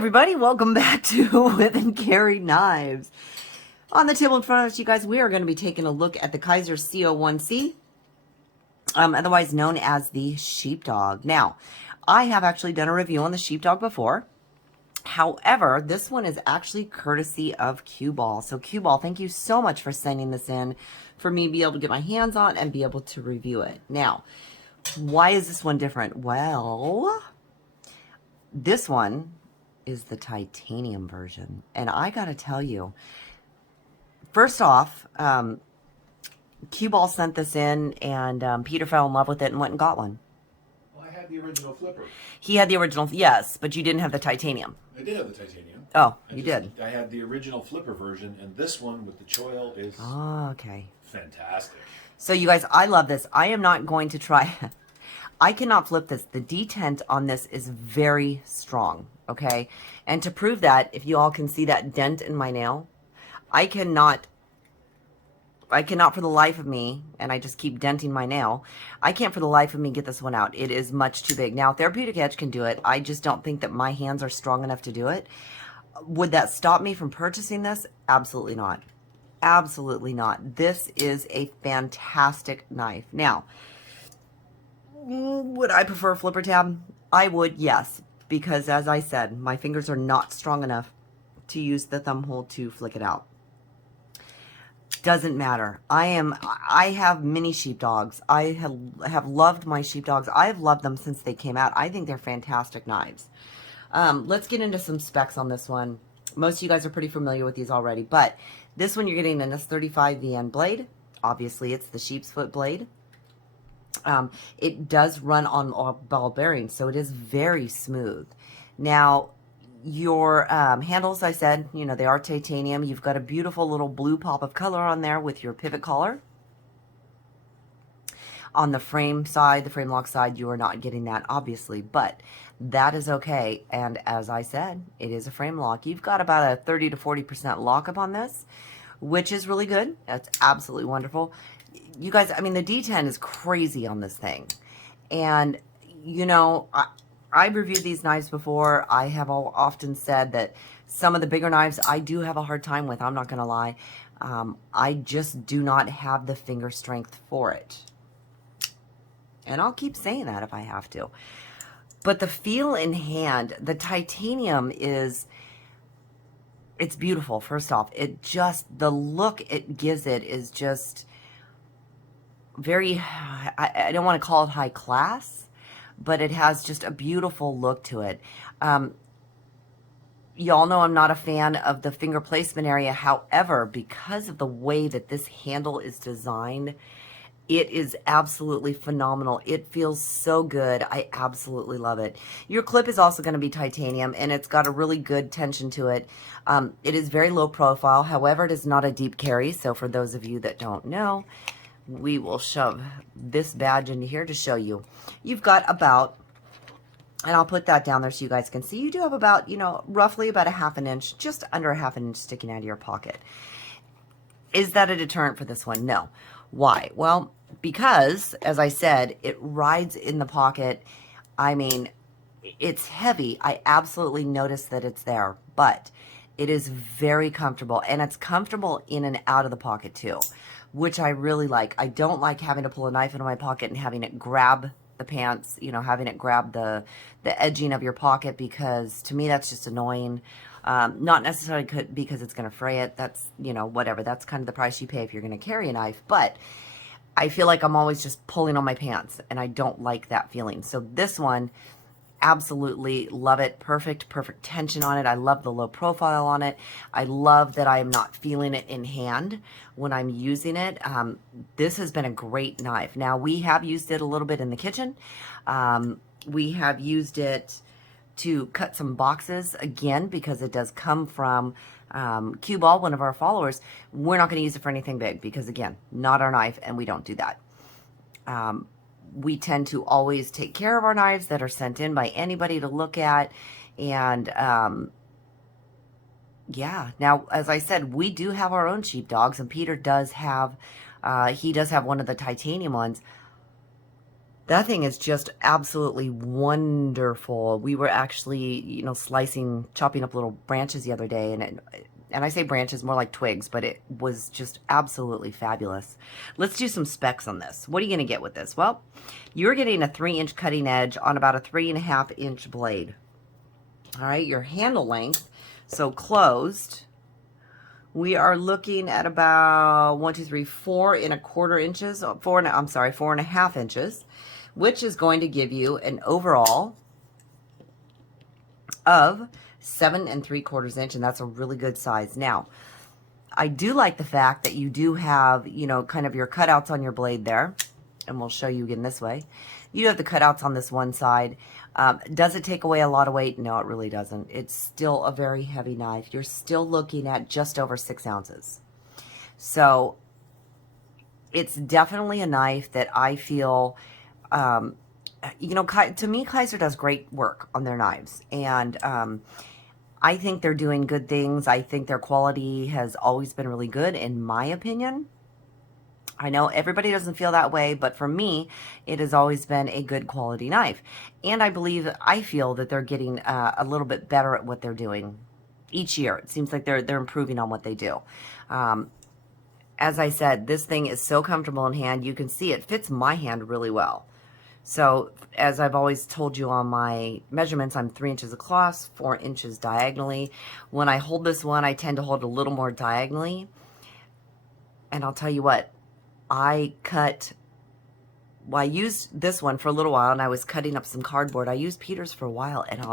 everybody, welcome back to Whip and Carry Knives. On the table in front of us, you guys, we are going to be taking a look at the Kizer CO1C, otherwise known as the Sheepdog. Now, I have actually done a review on the Sheepdog before. However, this one is actually courtesy of Cueball. So Cueball, thank you so much for sending this in for me to be able to get my hands on and be able to review it. Now, why is this one different? Well, this one is the titanium version. And I got to tell you, first off, Cueball sent this in and Peter fell in love with it and went and got one. Well, I had the original flipper. He had the original, yes, but you didn't have the titanium. I did have the titanium. Oh, you did. I had the original flipper version, and this one with the choil is okay. Fantastic. So you guys, I love this. I am not going to try. I cannot flip this. The detent on this is very strong, okay? And to prove that, if you all can see that dent in my nail, I cannot for the life of me, and I just keep denting my nail, I can't for the life of me get this one out. It is much too big. Now, Therapeutic Edge can do it. I just don't think that my hands are strong enough to do it. Would that stop me from purchasing this? Absolutely not. Absolutely not. This is a fantastic knife. Now, would I prefer a flipper tab? I would, yes, because as I said, my fingers are not strong enough to use the thumb hole to flick it out. Doesn't matter. I have mini sheepdogs. I have loved my sheepdogs. I've loved them since they came out. I think they're fantastic knives. Let's get into some specs on this one. Most of you guys are pretty familiar with these already, but this one you're getting an S35 VN blade. Obviously, it's the sheep's foot blade. It does run on all ball bearings, so it is very smooth. Now, your handles, I said, you know, they are titanium. You've got a beautiful little blue pop of color on there with your pivot collar. On the frame side, the frame lock side, you are not getting that, obviously, but that is okay. And as I said, it is a frame lock. You've got about a 30 to 40% lockup on this, which is really good. That's absolutely wonderful. You guys, I mean, the D10 is crazy on this thing. And, you know, I've reviewed these knives before. I have often said that some of the bigger knives I do have a hard time with. I'm not going to lie. I just do not have the finger strength for it. And I'll keep saying that if I have to. But the feel in hand, the titanium is, it's beautiful, first off. It just, the look it gives it is just very, I don't want to call it high class, but it has just a beautiful look to it. Y'all know I'm not a fan of the finger placement area. However, because of the way that this handle is designed, it is absolutely phenomenal. It feels so good. I absolutely love it. Your clip is also going to be titanium, and it's got a really good tension to it. It is very low profile. However, it is not a deep carry. So for those of you that don't know, we will shove this badge into here to show you. You've got about, and I'll put that down there so you guys can see, you do have about, you know, roughly about a half an inch, just under a half an inch sticking out of your pocket. Is that a deterrent for this one? No. Why? Well, because, as I said, it rides in the pocket. I mean, it's heavy. I absolutely notice that it's there, but it is very comfortable, and it's comfortable in and out of the pocket too, which I really like. I don't like having to pull a knife into my pocket and having it grab the pants, you know, having it grab the edging of your pocket, because to me that's just annoying. Not necessarily because it's going to fray it. That's, you know, whatever. That's kind of the price you pay if you're going to carry a knife. But I feel like I'm always just pulling on my pants, and I don't like that feeling. So this one, absolutely love it. Perfect tension on it. I love the low profile on it. I love that I am not feeling it in hand when I'm using it. This has been a great knife. Now, we have used it a little bit in the kitchen. We have used it to cut some boxes, again, because it does come from Cueball, one of our followers. We're not going to use it for anything big because, again, not our knife, and we don't do that. We tend to always take care of our knives that are sent in by anybody to look at. And yeah, now, as I said, we do have our own sheepdogs, and Peter does have, he does have one of the titanium ones. That thing is just absolutely wonderful. We were actually, you know, chopping up little branches the other day, and I say branches, more like twigs, but it was just absolutely fabulous. Let's do some specs on this. What are you going to get with this? Well, you're getting a 3-inch cutting edge on about a 3.5-inch blade. All right, your handle length, so closed, we are looking at about 4.25 inches, 4.5 inches, which is going to give you an overall of 7.75 inch, and that's a really good size. Now, I do like the fact that you do have, you know, kind of your cutouts on your blade there, and we'll show you again this way. You have the cutouts on this one side. Does it take away a lot of weight? No, it really doesn't. It's still a very heavy knife. You're still looking at just over 6 ounces. So it's definitely a knife that I feel, you know, to me, Kizer does great work on their knives. And I think they're doing good things. I think their quality has always been really good, in my opinion. I know everybody doesn't feel that way, but for me, it has always been a good quality knife. And I feel that they're getting a little bit better at what they're doing each year. It seems like they're improving on what they do. As I said, this thing is so comfortable in hand. You can see it fits my hand really well. So as I've always told you on my measurements, I'm 3 inches across, 4 inches diagonally. When I hold this one, I tend to hold a little more diagonally. And I'll tell you what, I used this one for a little while, and I was cutting up some cardboard. I used Peter's for a while, and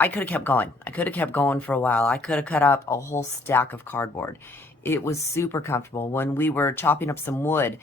I could have kept going. I could have kept going for a while. I could have cut up a whole stack of cardboard. It was super comfortable. When we were chopping up some wood,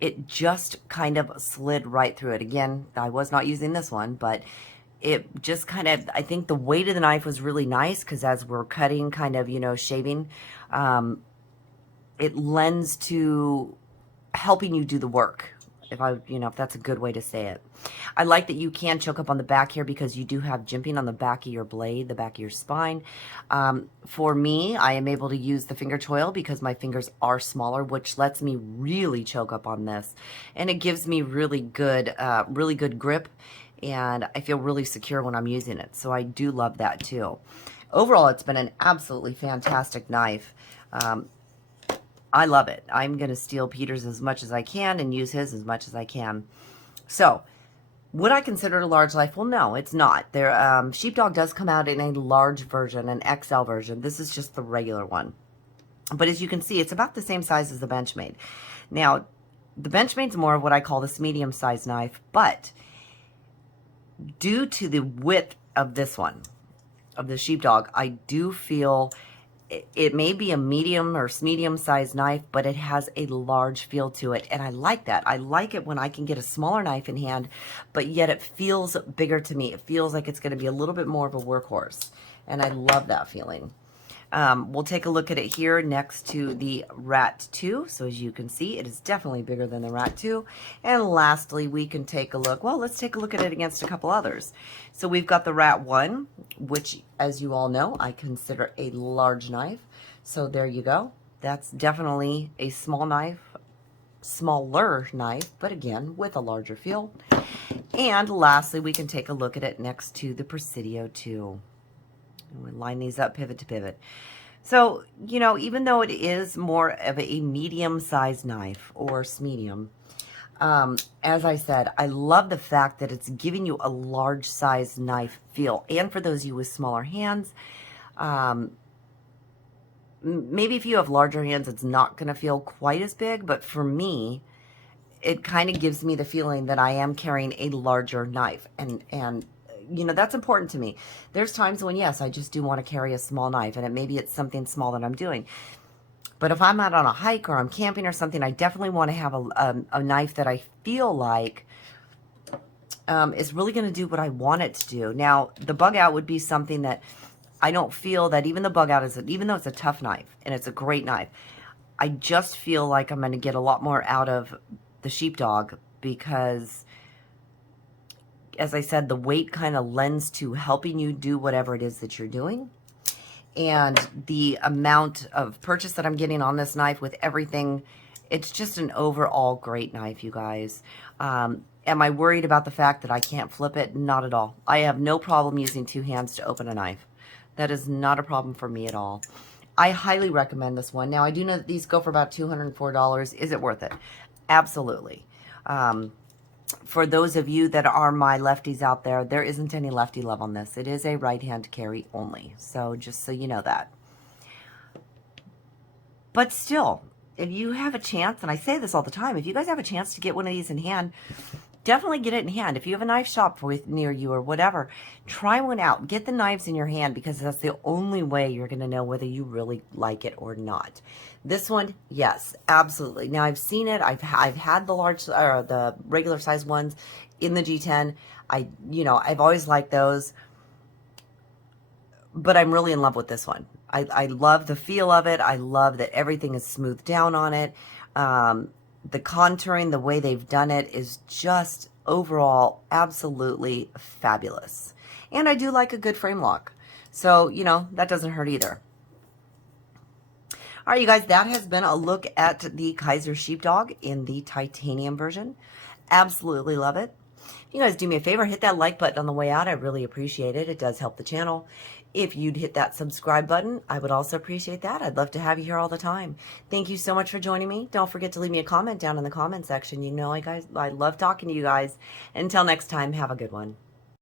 it just kind of slid right through it. Again, I was not using this one, but it just kind of, I think the weight of the knife was really nice, because as we're cutting, kind of, you know, shaving, it lends to helping you do the work, if that's a good way to say it. I like that you can choke up on the back here, because you do have jimping on the back of your blade, the back of your spine. For me, I am able to use the finger choil because my fingers are smaller, which lets me really choke up on this. And it gives me really good grip, and I feel really secure when I'm using it. So I do love that too. Overall, it's been an absolutely fantastic knife. I love it. I'm going to steal Peter's as much as I can and use his as much as I can. So, would I consider it a large knife? Well, no, it's not. Sheepdog does come out in a large version, an XL version. This is just the regular one. But as you can see, it's about the same size as the Benchmade. Now, the Benchmade's more of what I call this medium-sized knife, but due to the width of this one, of the Sheepdog, I do feel it may be a medium or medium-sized knife, but it has a large feel to it, and I like that. I like it when I can get a smaller knife in hand, but yet it feels bigger to me. It feels like it's going to be a little bit more of a workhorse, and I love that feeling. We'll take a look at it here next to the Rat 2. So as you can see, it is definitely bigger than the Rat 2. And lastly, we can take a look. Well, let's take a look at it against a couple others. So we've got the Rat 1, which, as you all know, I consider a large knife. So there you go. That's definitely a small knife, smaller knife, but again, with a larger feel. And lastly, we can take a look at it next to the Presidio 2. We line these up pivot to pivot. So, you know, even though it is more of a medium-sized knife, or medium, as I said, I love the fact that it's giving you a large-sized knife feel. And for those of you with smaller hands, maybe if you have larger hands, it's not going to feel quite as big. But for me, it kind of gives me the feeling that I am carrying a larger knife. And you know, that's important to me. There's times when, yes, I just do want to carry a small knife, and maybe it's something small that I'm doing. But if I'm out on a hike or I'm camping or something, I definitely want to have a knife that I feel like is really going to do what I want it to do. Now, the bug out would be something that I don't feel that even the bug out is, even though it's a tough knife and it's a great knife, I just feel like I'm going to get a lot more out of the Sheepdog because, as I said, the weight kind of lends to helping you do whatever it is that you're doing. And the amount of purchase that I'm getting on this knife with everything It's just an overall great knife, you guys. Am I worried about the fact that I can't flip it? Not at all. I have no problem using two hands to open a knife. That is not a problem for me at all. I highly recommend this one. Now, I do know that these go for about $204. Is it worth it? Absolutely. For those of you that are my lefties out there, there isn't any lefty love on this. It is a right-hand carry only. So just so you know that. But still, if you have a chance, and I say this all the time, if you guys have a chance to get one of these in hand, definitely get it in hand. If you have a knife shop near you or whatever, try one out. Get the knives in your hand, because that's the only way you're going to know whether you really like it or not. This one, yes, absolutely. Now, I've seen it. I've had the large or the regular size ones in the G10. I've always liked those, but I'm really in love with this one. I love the feel of it. I love that everything is smoothed down on it. The contouring, the way they've done it is just overall absolutely fabulous. And I do like a good frame lock. So, that doesn't hurt either. All right, you guys, that has been a look at the Kizer Sheepdog in the titanium version. Absolutely love it. If you guys do me a favor, hit that like button on the way out. I really appreciate it. It does help the channel. If you'd hit that subscribe button, I would also appreciate that. I'd love to have you here all the time. Thank you so much for joining me. Don't forget to leave me a comment down in the comment section. I love talking to you guys. Until next time, have a good one.